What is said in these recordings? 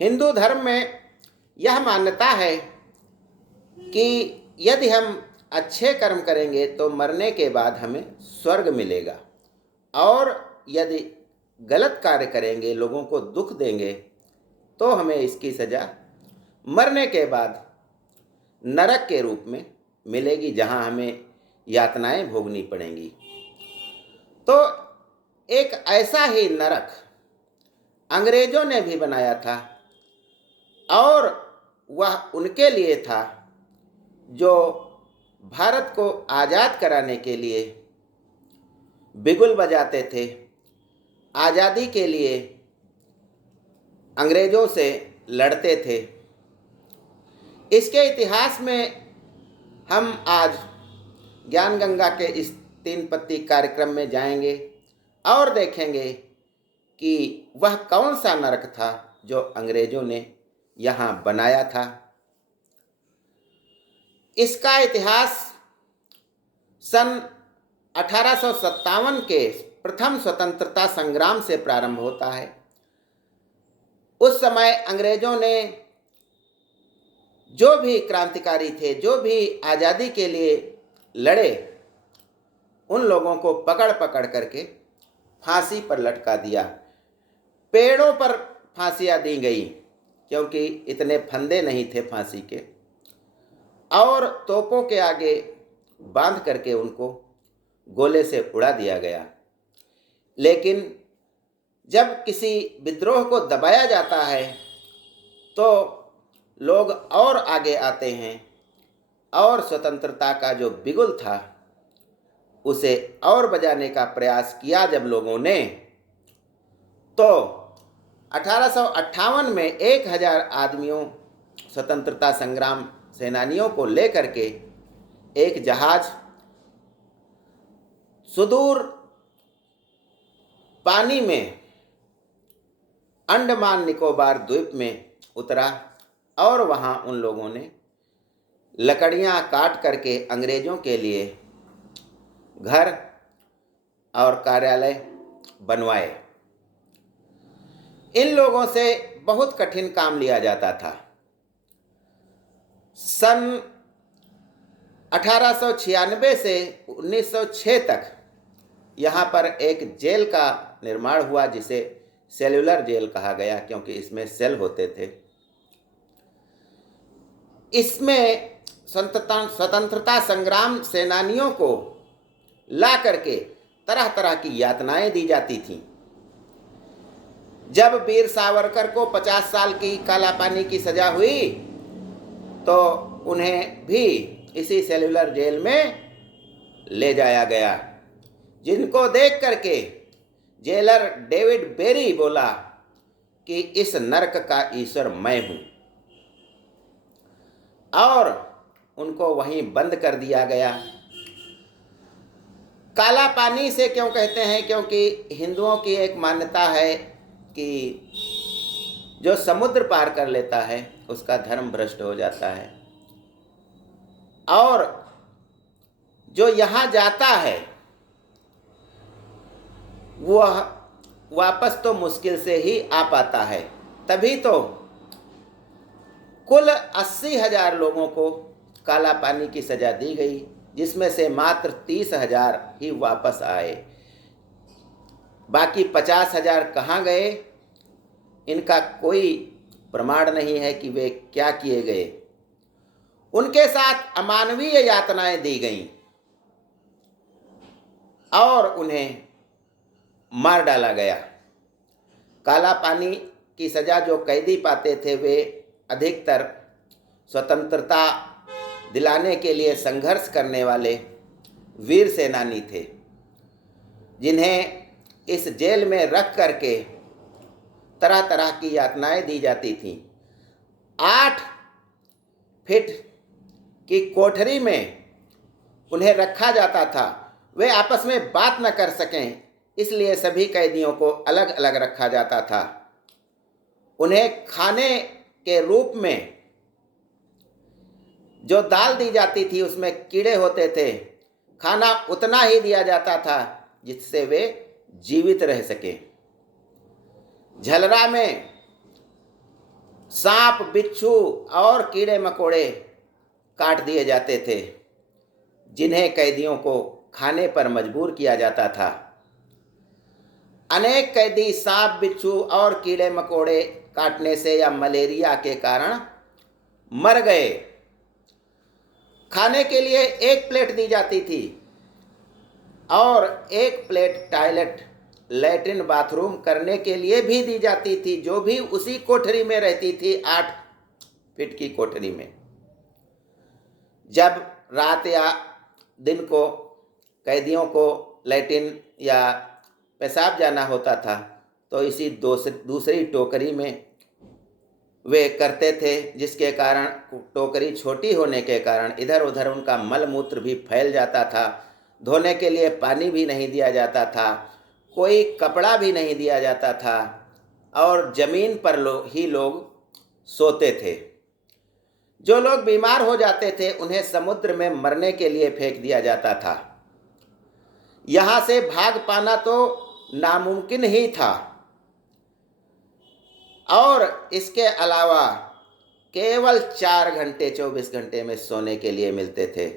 हिंदू धर्म में यह मान्यता है कि यदि हम अच्छे कर्म करेंगे तो मरने के बाद हमें स्वर्ग मिलेगा, और यदि गलत कार्य करेंगे, लोगों को दुख देंगे, तो हमें इसकी सज़ा मरने के बाद नरक के रूप में मिलेगी, जहां हमें यातनाएं भोगनी पड़ेंगी। तो एक ऐसा ही नरक अंग्रेजों ने भी बनाया था, और वह उनके लिए था जो भारत को आज़ाद कराने के लिए बिगुल बजाते थे, आज़ादी के लिए अंग्रेज़ों से लड़ते थे। इसके इतिहास में हम आज ज्ञान गंगा के इस 3 पत्ती कार्यक्रम में जाएंगे और देखेंगे कि वह कौन सा नरक था जो अंग्रेज़ों ने यहाँ बनाया था। इसका इतिहास सन 1857 के प्रथम स्वतंत्रता संग्राम से प्रारंभ होता है। उस समय अंग्रेज़ों ने जो भी क्रांतिकारी थे, जो भी आज़ादी के लिए लड़े, उन लोगों को पकड़ पकड़ करके फांसी पर लटका दिया। पेड़ों पर फांसियाँ दी गई, क्योंकि इतने फंदे नहीं थे फांसी के, और तोपों के आगे बांध करके उनको गोले से उड़ा दिया गया। लेकिन जब किसी विद्रोह को दबाया जाता है तो लोग और आगे आते हैं, और स्वतंत्रता का जो बिगुल था उसे और बजाने का प्रयास किया जब लोगों ने, तो 1858 में 1000 आदमियों, स्वतंत्रता संग्राम सेनानियों को लेकर के एक जहाज सुदूर पानी में अंडमान निकोबार द्वीप में उतरा, और वहाँ उन लोगों ने लकड़ियाँ काट करके अंग्रेज़ों के लिए घर और कार्यालय बनवाए। इन लोगों से बहुत कठिन काम लिया जाता था। सन 1896 से 1906 तक यहाँ पर एक जेल का निर्माण हुआ, जिसे सेल्युलर जेल कहा गया, क्योंकि इसमें सेल होते थे। इसमें स्वतंत्रता संग्राम सेनानियों को ला करके तरह तरह की यातनाएं दी जाती थीं। जब वीर सावरकर को 50 साल की काला पानी की सजा हुई तो उन्हें भी इसी सेल्युलर जेल में ले जाया गया, जिनको देख करके जेलर डेविड बेरी बोला कि इस नरक का ईश्वर मैं हूं, और उनको वहीं बंद कर दिया गया। काला पानी से क्यों कहते हैं? क्योंकि हिंदुओं की एक मान्यता है कि जो समुद्र पार कर लेता है उसका धर्म भ्रष्ट हो जाता है, और जो यहाँ जाता है वह वापस तो मुश्किल से ही आ पाता है। तभी तो कुल 80,000 लोगों को काला पानी की सजा दी गई, जिसमें से मात्र 30,000 ही वापस आए। बाकी 50,000 कहाँ गए, इनका कोई प्रमाण नहीं है कि वे क्या किए गए। उनके साथ अमानवीय यातनाएं दी गईं और उन्हें मार डाला गया। काला पानी की सजा जो कैदी पाते थे वे अधिकतर स्वतंत्रता दिलाने के लिए संघर्ष करने वाले वीर सेनानी थे, जिन्हें इस जेल में रख करके तरह तरह की यातनाएं दी जाती थीं। 8 फीट की कोठरी में उन्हें रखा जाता था। वे आपस में बात न कर सकें, इसलिए सभी कैदियों को अलग अलग रखा जाता था। उन्हें खाने के रूप में जो दाल दी जाती थी उसमें कीड़े होते थे। खाना उतना ही दिया जाता था जिससे वे जीवित रह सके। झलरा में सांप, बिच्छू और कीड़े मकोड़े काट दिए जाते थे, जिन्हें कैदियों को खाने पर मजबूर किया जाता था। अनेक कैदी सांप, बिच्छू और कीड़े मकोड़े काटने से या मलेरिया के कारण मर गए। खाने के लिए एक प्लेट दी जाती थी और एक प्लेट टॉयलेट, लैट्रिन, बाथरूम करने के लिए भी दी जाती थी, जो भी उसी कोठरी में रहती थी, 8 फीट की कोठरी में। जब रात या दिन को कैदियों को लैट्रिन या पेशाब जाना होता था तो इसी दूसरी टोकरी में वे करते थे, जिसके कारण टोकरी छोटी होने के कारण इधर उधर उनका मल मूत्र भी फैल जाता था। धोने के लिए पानी भी नहीं दिया जाता था, कोई कपड़ा भी नहीं दिया जाता था और जमीन पर ही लोग सोते थे। जो लोग बीमार हो जाते थे उन्हें समुद्र में मरने के लिए फेंक दिया जाता था। यहाँ से भाग पाना तो नामुमकिन ही था और इसके अलावा केवल 4 घंटे 24 घंटे में सोने के लिए मिलते थे।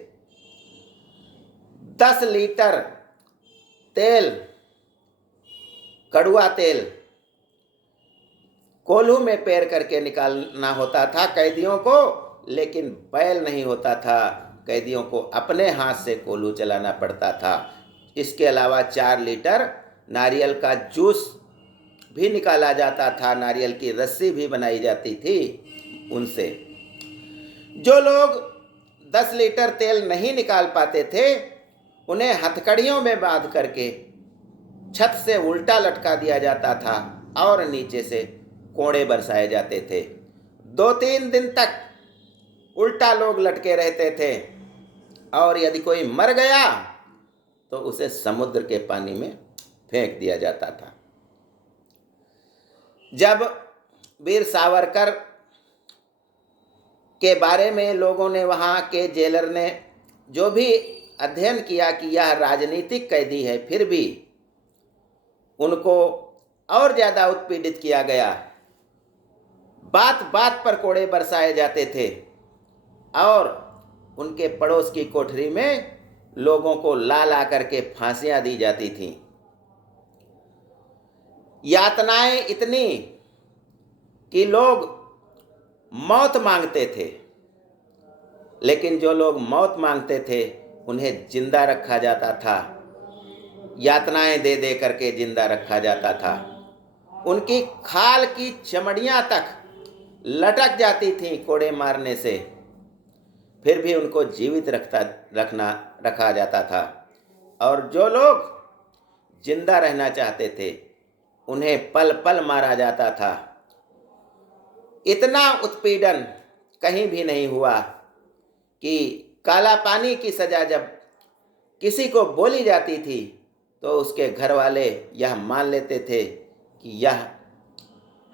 10 लीटर तेल, कड़ुआ तेल कोल्हू में पेर करके निकालना होता था कैदियों को, लेकिन बैल नहीं होता था, कैदियों को अपने हाथ से कोल्हू चलाना पड़ता था। इसके अलावा 4 लीटर नारियल का जूस भी निकाला जाता था, नारियल की रस्सी भी बनाई जाती थी उनसे। जो लोग 10 लीटर तेल नहीं निकाल पाते थे उन्हें हथकड़ियों में बांध करके छत से उल्टा लटका दिया जाता था और नीचे से कोड़े बरसाए जाते थे। 2-3 दिन तक उल्टा लोग लटके रहते थे और यदि कोई मर गया तो उसे समुद्र के पानी में फेंक दिया जाता था। जब वीर सावरकर के बारे में लोगों ने, वहाँ के जेलर ने जो भी अध्ययन किया कि यह राजनीतिक कैदी है, फिर भी उनको और ज़्यादा उत्पीड़ित किया गया। बात बात पर कोड़े बरसाए जाते थे और उनके पड़ोस की कोठरी में लोगों को ला ला करके फांसियां दी जाती थीं। यातनाएं इतनी कि लोग मौत मांगते थे, लेकिन जो लोग मौत मांगते थे उन्हें जिंदा रखा जाता था, यातनाएं दे दे करके जिंदा रखा जाता था। उनकी खाल की चमड़ियां तक लटक जाती थीं कोड़े मारने से, फिर भी उनको जीवित रखा जाता था। और जो लोग जिंदा रहना चाहते थे उन्हें पल पल मारा जाता था। इतना उत्पीड़न कहीं भी नहीं हुआ कि काला पानी की सज़ा जब किसी को बोली जाती थी तो उसके घर वाले यह मान लेते थे कि यह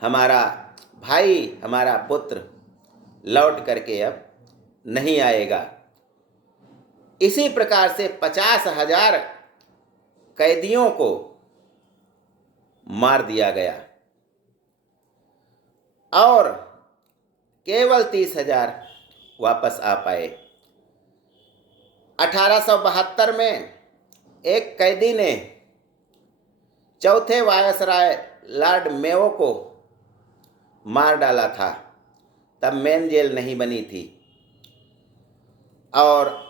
हमारा भाई, हमारा पुत्र लौट करके अब नहीं आएगा। इसी प्रकार से 50,000 कैदियों को मार दिया गया और केवल 30,000 वापस आ पाए। 1872 में एक कैदी ने चौथे वायसराय लॉर्ड मेयो को मार डाला था, तब मेन जेल नहीं बनी थी। और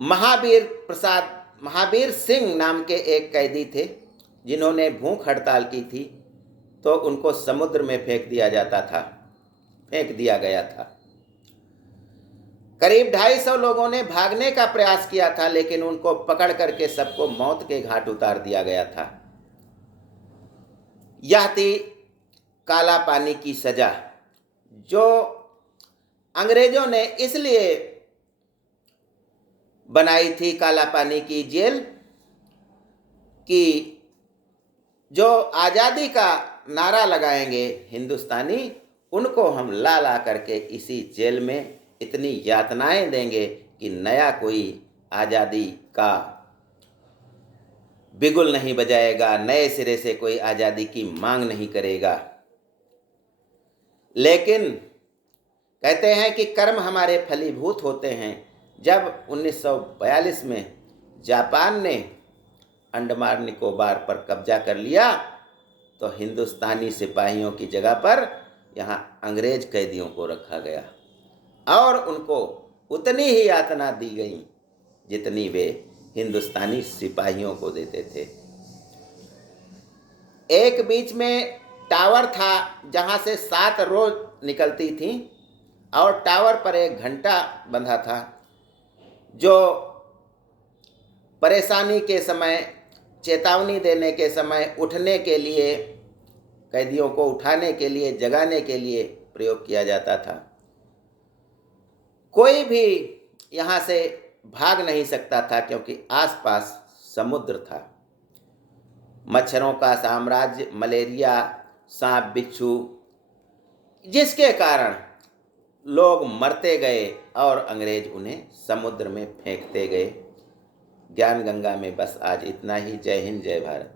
महावीर सिंह नाम के एक कैदी थे जिन्होंने भूख हड़ताल की थी, तो उनको समुद्र में फेंक दिया गया था। करीब 250 लोगों ने भागने का प्रयास किया था, लेकिन उनको पकड़ करके सबको मौत के घाट उतार दिया गया था। यह थी काला पानी की सजा, जो अंग्रेजों ने इसलिए बनाई थी काला पानी की जेल कि जो आज़ादी का नारा लगाएंगे हिंदुस्तानी, उनको हम ला ला करके इसी जेल में इतनी यातनाएं देंगे कि नया कोई आज़ादी का बिगुल नहीं बजाएगा, नए सिरे से कोई आज़ादी की मांग नहीं करेगा। लेकिन कहते हैं कि कर्म हमारे फलीभूत होते हैं। जब 1942 में जापान ने अंडमान निकोबार पर कब्जा कर लिया तो हिंदुस्तानी सिपाहियों की जगह पर यहाँ अंग्रेज कैदियों को रखा गया और उनको उतनी ही यातना दी गई जितनी वे हिंदुस्तानी सिपाहियों को देते थे। एक बीच में टावर था जहाँ से 7 रोज निकलती थी और टावर पर एक घंटा बंधा था जो परेशानी के समय, चेतावनी देने के समय, उठने के लिए, कैदियों को उठाने के लिए, जगाने के लिए प्रयोग किया जाता था। कोई भी यहाँ से भाग नहीं सकता था क्योंकि आसपास समुद्र था। मच्छरों का साम्राज्य, मलेरिया, सांप बिच्छू, जिसके कारण लोग मरते गए और अंग्रेज उन्हें समुद्र में फेंकते गए। ज्ञान गंगा में बस आज इतना ही। जय हिंद, जय भारत।